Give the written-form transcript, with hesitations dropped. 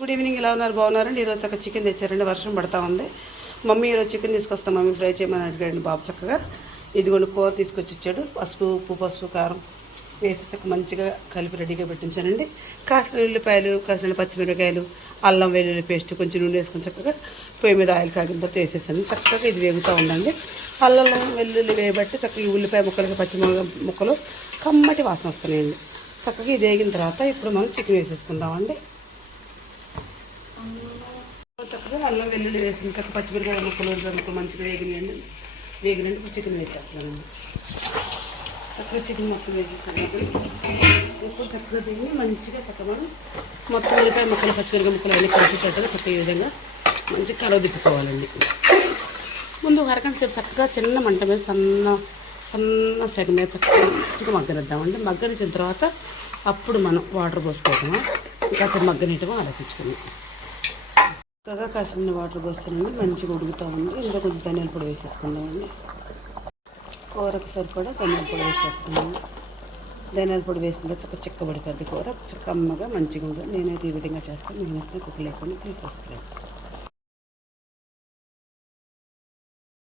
Good evening, ఎలా ఉన్నారు? బాగున్నారండి? ఈరోజు చక్కగా చికెన్ తెచ్చారండి. వర్షం పడతా ఉంది. మమ్మీ ఈరోజు చికెన్ తీసుకొస్తాం, మమ్మీ ఫ్రై చేయమని అడిగాడు బాబు. చక్కగా ఇదిగోండి కూర తీసుకొచ్చి ఇచ్చాడు. ఉప్పు పసుపు కారం వేసి చక్కగా మంచిగా కలిపి రెడీగా పెట్టించానండి. కాసిన ఉల్లిపాయలు, కాసిన పచ్చిమిరపకాయలు, అల్లం వెల్లుల్లి పేస్ట్, కొంచెం నూనె వేసుకొని చక్కగా పొయ్యి మీద ఆయిల్ కాగిన తర్వాత వేసేసాను. చక్కగా ఇది వేగుతూ ఉందండి. అల్లం వెల్లుల్లి వేయబట్టి చక్కగా ఈ ఉల్లిపాయ ముక్కలకి పచ్చిమిరపకాయ ముక్కలు కమ్మటి వాసన వస్తున్నాయండి. చక్కగా ఇది వేగిన తర్వాత ఇప్పుడు మనం చికెన్ వేసేసుకుందామండి. చక్కగా అల్లం వెల్లుల్లి వేసింది, చక్కగా పచ్చిమిరపకాయ ముక్కలు మంచిగా వేగినాయండి. ఇప్పుడు చికెన్ వేసేస్తున్నానండి. చక్కగా చికెన్ మొత్తం వేసేస్తాను. ఇప్పుడు చక్కగా తిని మంచిగా చక్కగా మొత్తం ఉల్లిపాయ ముక్కలు పచ్చిమిరపకాయ ముక్కలు అన్నీ కలిసేటట్టుగా చక్కగా ఈ విధంగా మంచిగా కలవ తిప్పుకోవాలండి. ముందు అరగంట సేపు చక్కగా చిన్న మంట మీద సన్న సెగ మీద చక్కగా మంచిగా మగ్గనిద్దామండి. మగ్గనిచ్చిన తర్వాత అప్పుడు మనం వాటర్ పోసుకోవటమా కాసేపు మగ్గనియటమో ఆలోచించుకుని చక్కగా కాసిన వాటర్ పోస్తానండి. మంచిగా ఉడుకుతూ ఉంది. ఇంకా కొంచెం ధనియాల పొడి వేసేసుకుందామండి. కూరకు సరిపడా ధనియాల పొడి వేసేస్తున్నాను. ధనియాల పొడి వేసిందా చక్కగా చిక్కబడిపోద్ది కూర. చక్కగా అమ్మగా మంచిగా ఉంటుంది. నేనైతే ఈ విధంగా చేస్తాను. నేనైతే కుక్క లేకుండా ప్లీజ్ వస్తాను.